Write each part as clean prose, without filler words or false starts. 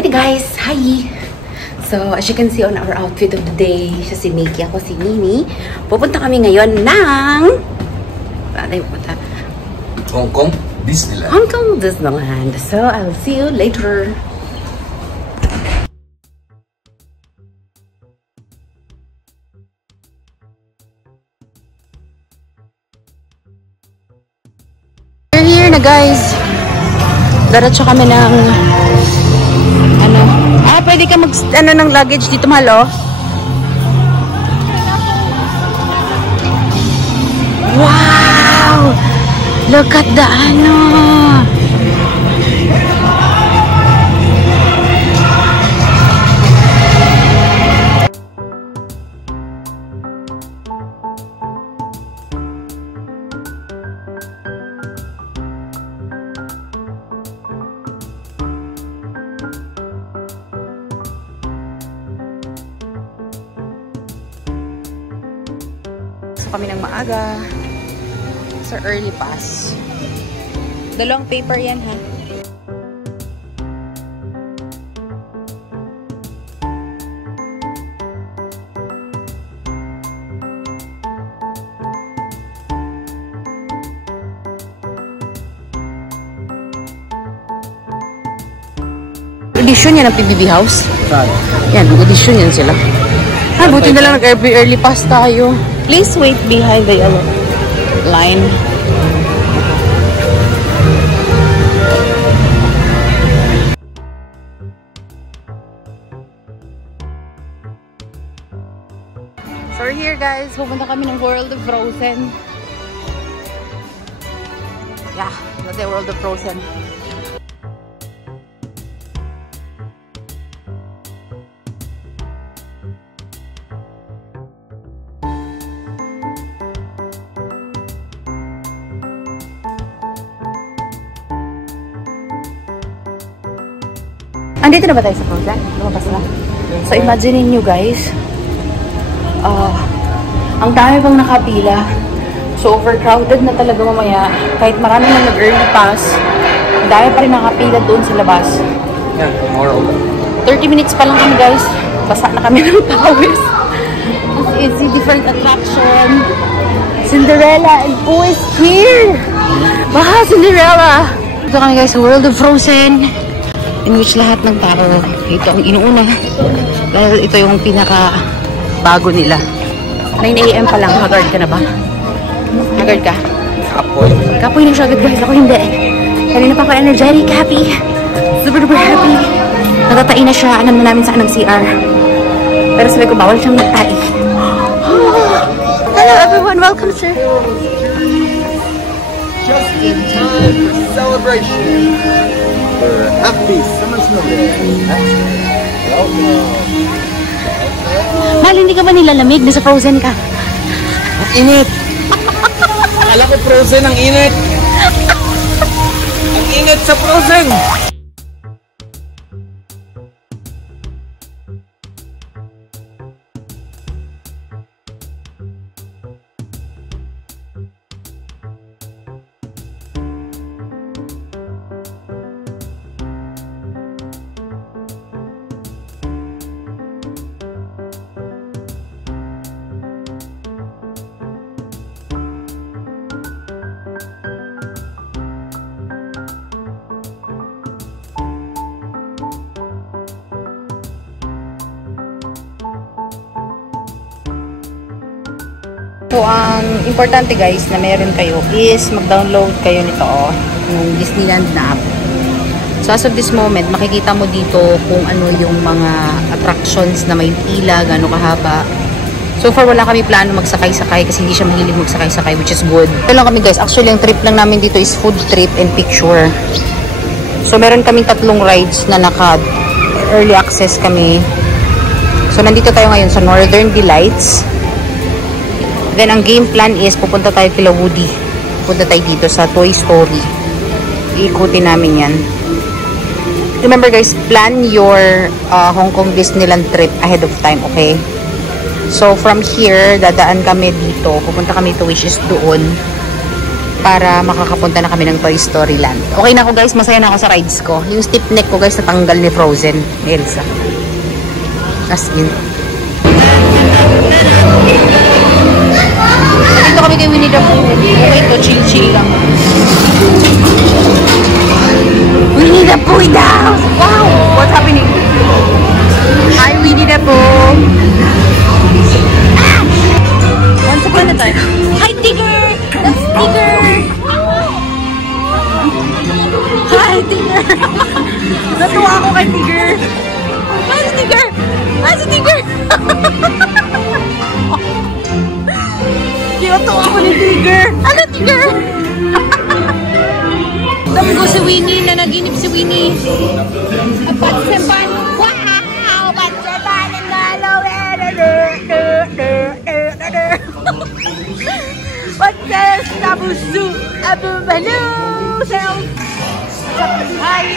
morning guys! Hi! So, as you can see on our outfit of the day, siya si Mickey, ako si Nini. Pupunta kami ngayon ng... Saan tayo pupunta? Hong Kong Disneyland. Hong Kong Disneyland. So, I'll see you later. We're here na guys. Diretso kami ng pwede ka mag ng luggage dito, mahal, oh. Wow! Look at the kami ng maaga sa early pass. Dalawang paper yan, ha? Edition yan ang PBB House. Yan, edition yan sila. Buti na lang nag-early pass tayo. Please wait behind the yellow line. So we're here guys. Pupunta kami ng World of Frozen. Yeah, that's the World of Frozen. Andito na ba tayo sa Frozen? Lumabas na. So, imagine nyo guys, ang dami pang nakapila. So, overcrowded na talaga mamaya. Kahit marami na nag-early pass, ang dami pa rin nakapila doon sa labas. Yeah, tomorrow. 30 minutes pa lang kami guys. Basa na kami ng pawis. It's a different attraction. Cinderella and Pooh is here! Baha, Cinderella! Dito kami guys sa World of Frozen. In which lahat ng tao, ito ang inuuna. Dahil ito yung pinaka bago nila. 9 AM pa lang, haggard ka na ba? Haggard ka? Kapoy. Kapoy na siya agad guys, ako hindi. Kanina pa ako energetic, happy. Super duper happy. Natatai na siya, alam na namin saan ang CR. Pero sabi ko, bawal siyang magtai. Hello everyone, welcome sir. Just in time for celebration. For happy summer snow day. Welcome. Mahal, hindi ka ba nilalamig? Nasa Frozen ka. Ang init. Akala ko Frozen ang init. Ang init sa Frozen. So, ang importante guys na meron kayo is mag-download kayo nito, yung Disneyland na app. So, as of this moment, makikita mo dito kung ano yung mga attractions na may pila, gano'ng kahaba. So far, wala kami plano magsakay-sakay kasi hindi siya mahilig magsakay-sakay, which is good. Ito lang kami guys, actually ang trip lang namin dito is food trip and picture. So, meron kaming 3 rides na naka-early access kami. So, nandito tayo ngayon sa Northern Delights. Then, ang game plan is pupunta tayo kila Woody. Pupunta tayo dito sa Toy Story. Iikutin namin yan. Remember guys, plan your Hong Kong Disneyland trip ahead of time, okay? So, from here, dadaan kami dito. Pupunta kami to which is doon. para makakapunta na kami ng Toy Story Land. Okay na ako guys, masaya na ako sa rides ko. Yung stiff neck ko guys, natanggal ni Frozen, ni Elsa. As in. Dito kami kay Winnie the Pooh. Okay to, chill-chill lang. Winnie the Pooh in the house! Wow! What's happening? Hi, Winnie the Pooh! Ah! Once upon a time. Hi, Tigger! That's Tigger! Hi, Tigger! Natuwa ako kay Tigger! Hi, si Tigger! Hi, si Tigger! Kyoto ako ni Tigger! Ano, Tigger? Dami ko si Winnie, na naginip si Winnie. Patsepan! Wow! Patsepan and lalo! Patses! Tabusu! Abubalo! Hi!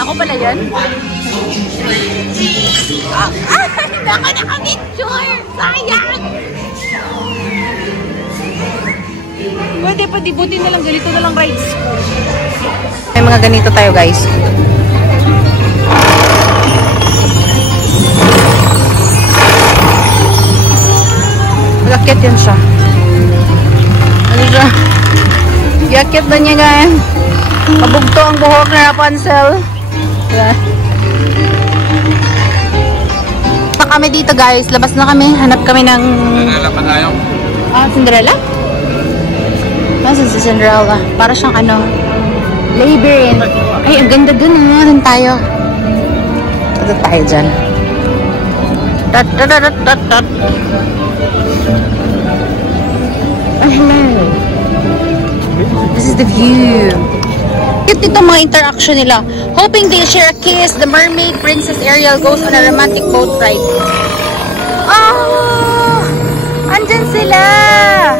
Ako pala yan? Hindi ako naka-picture! Sayang! Pwede pa, dibutin na lang. Ganito na lang rides. May mga ganito tayo guys. Magakit yan siya. Ano siya? Yakit na niya guys. Mabugto ang buhok na Rapunzel. Diba? Pa kami dito guys. Labas na kami. Hanap kami ng... Cinderella pa tayo? Cinderella? Nasaan si Cinderella? Para siyang ano, labyrinth. Ay, ang ganda dun ha. Dun tayo. Ito tayo dyan. Oh, hello. This is the view. Cute dito mga interaction nila. Hoping they share a kiss, the mermaid Princess Ariel goes on a romantic boat ride. Oh! Andyan sila!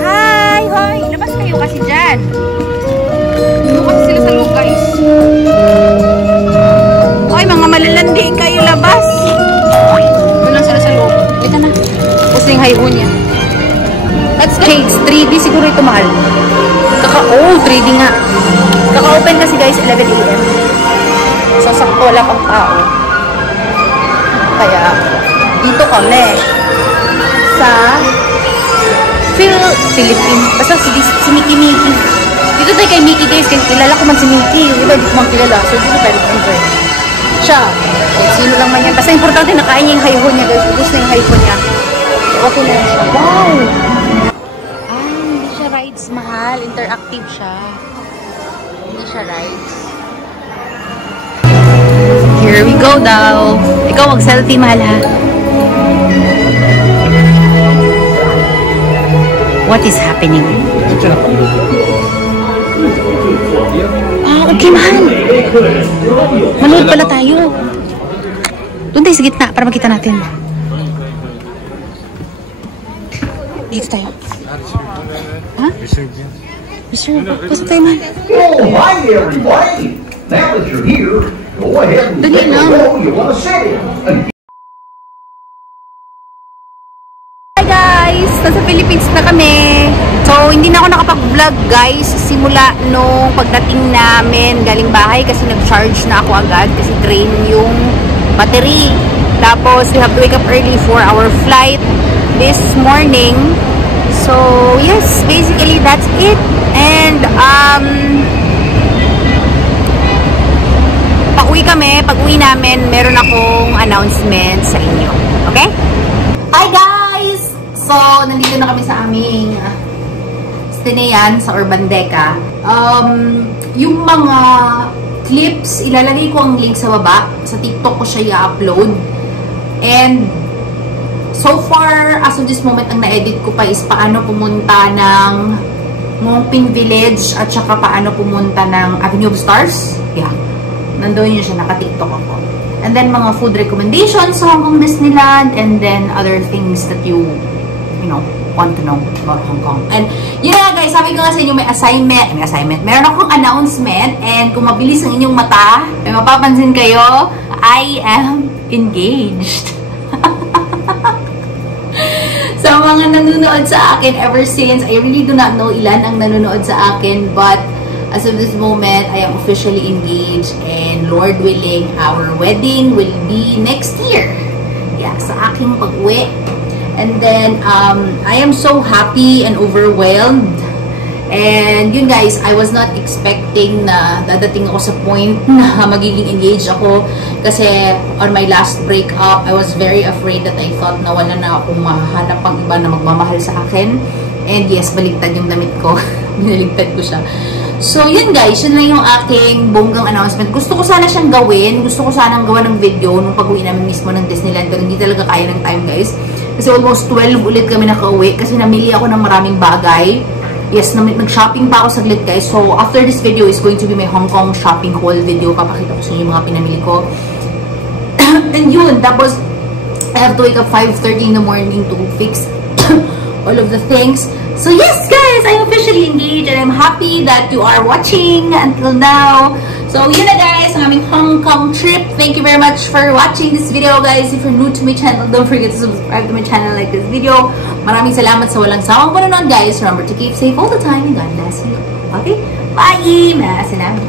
Hi! Hoy! Labas kayo kasi dyan. Doon kasi sila sa loob, guys. Hoy, mga malalandi kayo labas. Doon lang sila sa loob. Ito na. Tapos na yung hayho niya. That's Cakes. 3D siguro ito mahal. Oh, 3D nga. Kaka-open kasi guys, 11 AM. So, sakto wala pang tao. Kaya, dito kami. Sa Philippines. Basta si Mickey. Dito tayo kay Mickey guys, kasi kilala ko man si Mickey. Yung iba dito mang kilala. So dito tayo enjoy. Siya. Sino lang man yan. Basta importante nakain niya yung hayho niya guys. Ubus na yung hayho niya. Okay na siya. Wow! Hindi siya rides mahal. Interactive siya. Hindi siya rides. Here we go daw. Ikaw mag-selfie mahal ha. What is happening? Okay, mahal. Manood pala tayo. Doon tayo sa gitna para makita natin. Dito tayo. Ha? Mr. Gusto tayo, mahal. Oh, hi everybody! Now that you're here, go ahead and pick the role you want to sit in. Nasa Philippines na kami. So, hindi na ako nakapag-vlog guys simula nung pagdating namin galing bahay kasi nag-charge na ako agad kasi drain yung battery. Tapos, we have to wake up early for our flight this morning. So, yes, basically that's it. And, pag-uwi namin, meron akong announcement sa inyo. Okay? Hi guys! So, nandito na kami sa aming stinayan sa Urban Deca. Yung mga clips, ilalagay ko ang link sa baba. Sa TikTok ko siya i-upload. And, so far, as of this moment, ang na-edit ko pa is paano pumunta ng Mongping Village at saka paano pumunta ng Avenue of Stars. Yeah. Nandoon yun siya, naka-TikTok ako. And then, mga food recommendations sa Hong Kong Disneyland and then other things that you know, want to know about Hong Kong. And, yun na guys, sabi ko nga sa inyo, may assignment. Meron akong announcement and kung mabilis ang inyong mata, may mapapansin kayo, I am engaged. sa mga nanonood sa akin ever since. I really do not know ilan ang nanonood sa akin, but as of this moment, I am officially engaged, and Lord willing, our wedding will be next year. Yeah, sa aking pag-uwi. And then, I am so happy and overwhelmed. And yun guys, I was not expecting na dadating ako sa point na magiging engaged ako. Kasi on my last breakup, I was very afraid that I thought na wala na akong mahanap pang iba na magmamahal sa akin. And yes, baligtad yung damit ko. Binaligtad ko siya. So, yun guys, yun lang yung aking bonggang announcement. Gusto ko sana siyang gawin. Gusto ko sanang gawa ng video nung pag-uwi namin mismo ng Disneyland. Pero hindi talaga kaya ng time guys. Kasi almost 12 ulit kami nakauwi. Kasi namili ako ng maraming bagay. Yes, nag-shopping pa ako saglit guys. So, after this video is going to be my Hong Kong shopping haul video. Papakita ko sa inyo yung mga pinamili ko. And yun, tapos, I have to wake up 5:30 in the morning to fix all of the things. So yes guys, I'm officially engaged and I'm happy that you are watching until now. So yun na guys, ang aming Hong Kong trip. Thank you very much for watching this video guys. If you're new to my channel, don't forget to subscribe to my channel, like this video. Maraming salamat sa walang sawang panonood guys. Remember to keep safe all the time and God bless you. Okay? Bye! Maraming salamat.